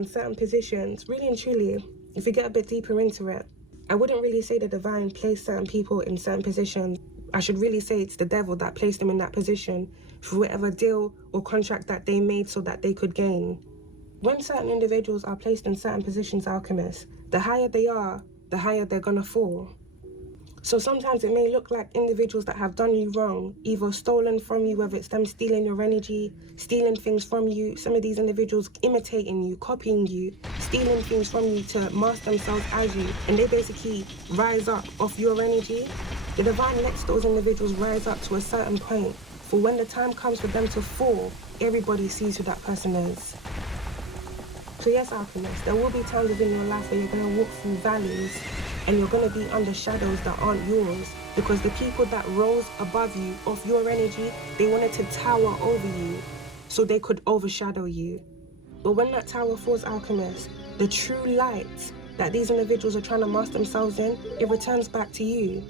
in certain positions, really and truly, if you get a bit deeper into it, I wouldn't really say the divine placed certain people in certain positions. I should really say it's the devil that placed them in that position for whatever deal or contract that they made so that they could gain. When certain individuals are placed in certain positions, alchemists, the higher they are, the higher they're gonna fall. So sometimes it may look like individuals that have done you wrong, either stolen from you, whether it's them stealing your energy, stealing things from you, some of these individuals imitating you, copying you, stealing things from you to mask themselves as you, and they basically rise up off your energy. The divine lets those individuals rise up to a certain point, for when the time comes for them to fall, everybody sees who that person is. So yes, alchemists, there will be times within your life where you're going to walk through valleys and you're going to be under shadows that aren't yours, because the people that rose above you off your energy, they wanted to tower over you so they could overshadow you. But when that tower falls, alchemists, the true light that these individuals are trying to mask themselves in, it returns back to you.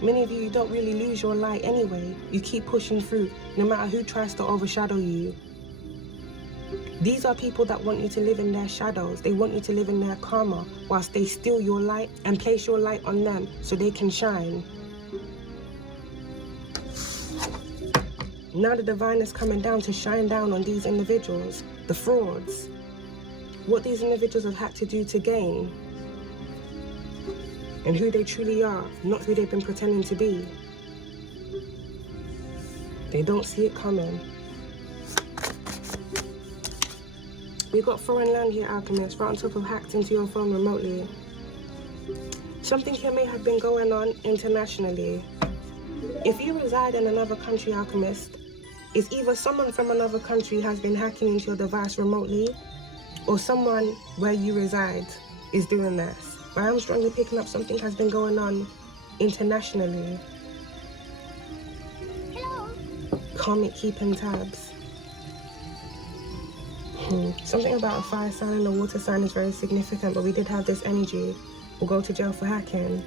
Many of you don't really lose your light anyway. You keep pushing through no matter who tries to overshadow you. These are people that want you to live in their shadows. They want you to live in their karma whilst they steal your light and place your light on them so they can shine. Now the divine is coming down to shine down on these individuals, the frauds. What these individuals have had to do to gain. And who they truly are, not who they've been pretending to be. They don't see it coming. We got foreign land here, alchemists, right on top of hacked into your phone remotely. Something here may have been going on internationally. If you reside in another country, alchemist, it's either someone from another country has been hacking into your device remotely, or someone where you reside is doing this. But I'm strongly picking up something has been going on internationally. Hello. Karmic keeping tabs. Something about a fire sign and a water sign is very significant, but we did have this energy. We'll go to jail for hacking.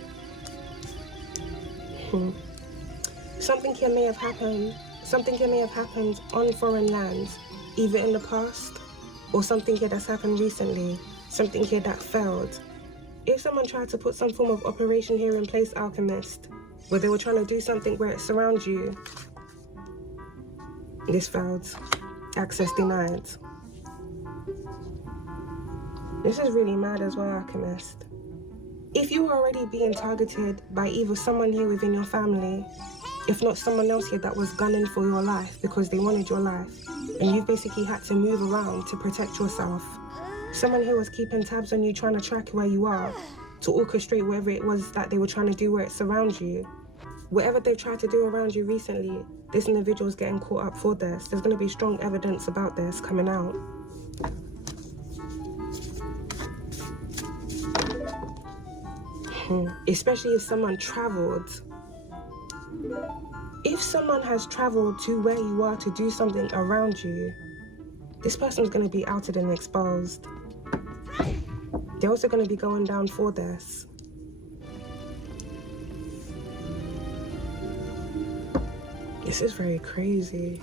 Something here may have happened. Something here may have happened on foreign lands, either in the past, or something here that's happened recently. Something here that failed. If someone tried to put some form of operation here in place, alchemist, where they were trying to do something where it surrounds you, this failed. Access denied. This is really mad as well, alchemist. If you were already being targeted by either someone here within your family, if not someone else here that was gunning for your life because they wanted your life, and you've basically had to move around to protect yourself, someone here was keeping tabs on you, trying to track where you are, to orchestrate whatever it was that they were trying to do where it surrounds you. Whatever they've tried to do around you recently, this individual is getting caught up for this. There's going to be strong evidence about this coming out. Especially if someone traveled. If someone has traveled to where you are to do something around you, this person's going to be outed and exposed. They're also going to be going down for this. This is very crazy.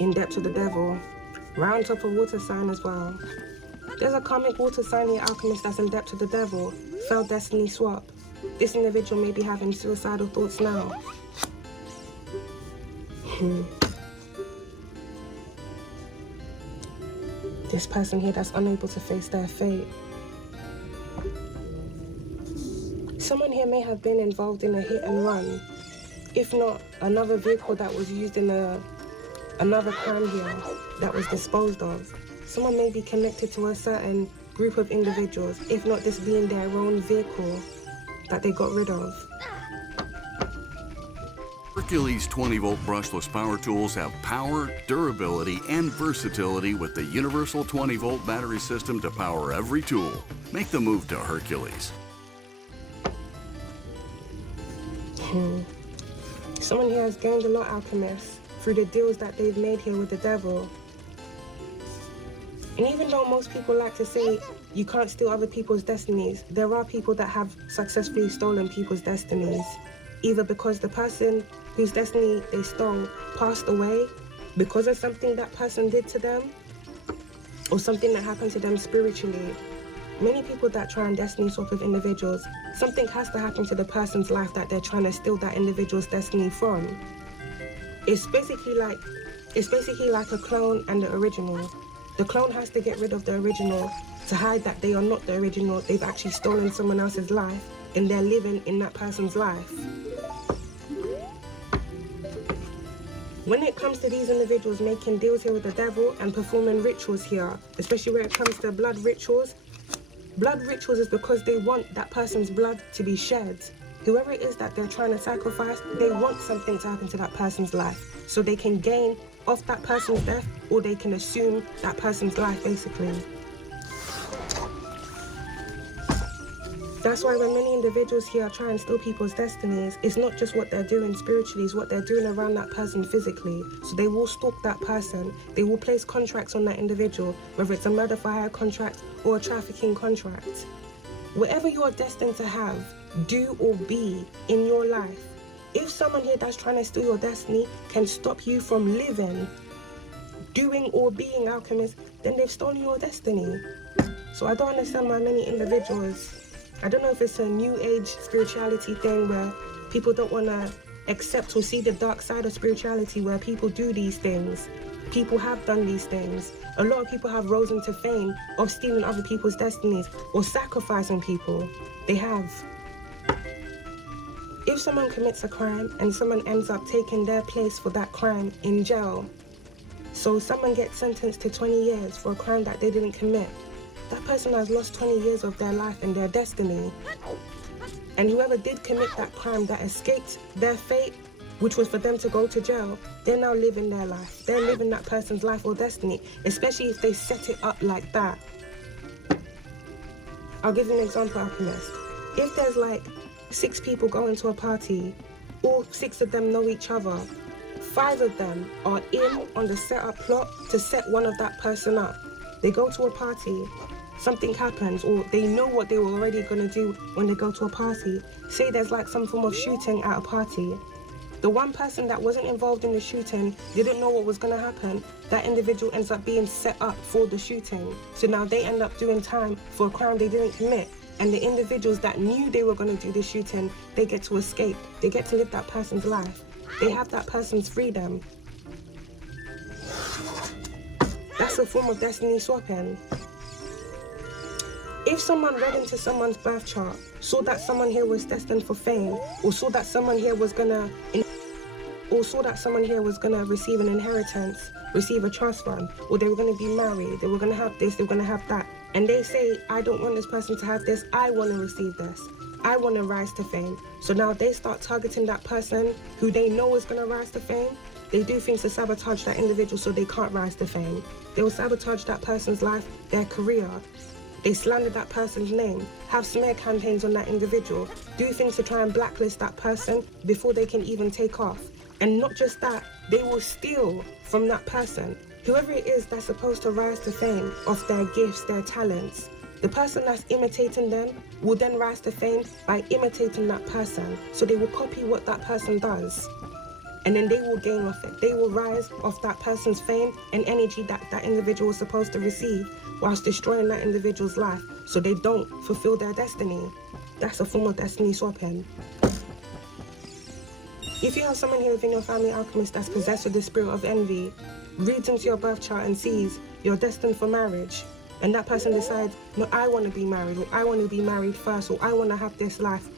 In depth to the devil. Round top of water sign as well. There's a karmic water sign here, alchemist, that's in depth to the devil. Failed destiny swap. This individual may be having suicidal thoughts now. This person here that's unable to face their fate. Someone here may have been involved in a hit and run. If not, another vehicle that was used in another crime here that was disposed of. Someone may be connected to a certain group of individuals, if not this being their own vehicle that they got rid of. Hercules 20-volt brushless power tools have power, durability, and versatility with the universal 20-volt battery system to power every tool. Make the move to Hercules. Someone here has gained a lot, alchemists, through the deals that they've made here with the devil. And even though most people like to say you can't steal other people's destinies, there are people that have successfully stolen people's destinies, either because the person whose destiny they stole passed away because of something that person did to them or something that happened to them spiritually. Many people that try and destiny swap with individuals, something has to happen to the person's life that they're trying to steal that individual's destiny from. It's basically like a clone and the original. The clone has to get rid of the original to hide that they are not the original. They've actually stolen someone else's life and they're living in that person's life. When it comes to these individuals making deals here with the devil and performing rituals here, especially when it comes to blood rituals is because they want that person's blood to be shed. Whoever it is that they're trying to sacrifice, they want something to happen to that person's life so they can gain off that person's death, or they can assume that person's life, basically. That's why when many individuals here try and steal people's destinies, it's not just what they're doing spiritually, it's what they're doing around that person physically. So they will stalk that person, they will place contracts on that individual, whether it's a murder for hire contract or a trafficking contract. Whatever you are destined to have, do or be in your life, if someone here that's trying to steal your destiny can stop you from living, doing or being alchemist, then they've stolen your destiny. So I don't understand why many individuals, I don't know if it's a new age spirituality thing where people don't want to accept or see the dark side of spirituality where people do these things. People have done these things. A lot of people have risen to fame of stealing other people's destinies or sacrificing people. They have. If someone commits a crime and someone ends up taking their place for that crime in jail, so someone gets sentenced to 20 years for a crime that they didn't commit, that person has lost 20 years of their life and their destiny. And whoever did commit that crime that escaped their fate, which was for them to go to jail, they're now living their life. They're living that person's life or destiny, especially if they set it up like that. I'll give you an example, Alchemist. If there's like 6 people going to a party, all 6 of them know each other, 5 of them are in on the setup plot to set one of that person up. They go to a party, something happens, or they know what they were already going to do when they go to a party. Say there's like some form of shooting at a party. The one person that wasn't involved in the shooting didn't know what was going to happen. That individual ends up being set up for the shooting. So now they end up doing time for a crime they didn't commit. And the individuals that knew they were going to do the shooting, they get to escape. They get to live that person's life. They have that person's freedom. That's a form of destiny swapping. If someone read into someone's birth chart, saw that someone here was destined for fame, or saw that someone here was gonna receive an inheritance, receive a trust fund, or they were gonna be married, they were gonna have this, they were gonna have that, and they say, I don't want this person to have this, I want to receive this, I want to rise to fame. So now they start targeting that person who they know is gonna rise to fame. They do things to sabotage that individual so they can't rise to fame. They will sabotage that person's life, their career. They slander that person's name, have smear campaigns on that individual, do things to try and blacklist that person before they can even take off. And not just that, they will steal from that person. Whoever it is that's supposed to rise to fame off their gifts, their talents, the person that's imitating them will then rise to fame by imitating that person. So they will copy what that person does. And then they will gain off it. They will rise off that person's fame and energy that that individual was supposed to receive, whilst destroying that individual's life so they don't fulfill their destiny. That's a form of destiny swapping. If you have someone here within your family, Alchemist, that's possessed with the spirit of envy, reads into your birth chart and sees you're destined for marriage, and that person decides, no, I want to be married, or I want to be married first, or I want to have this life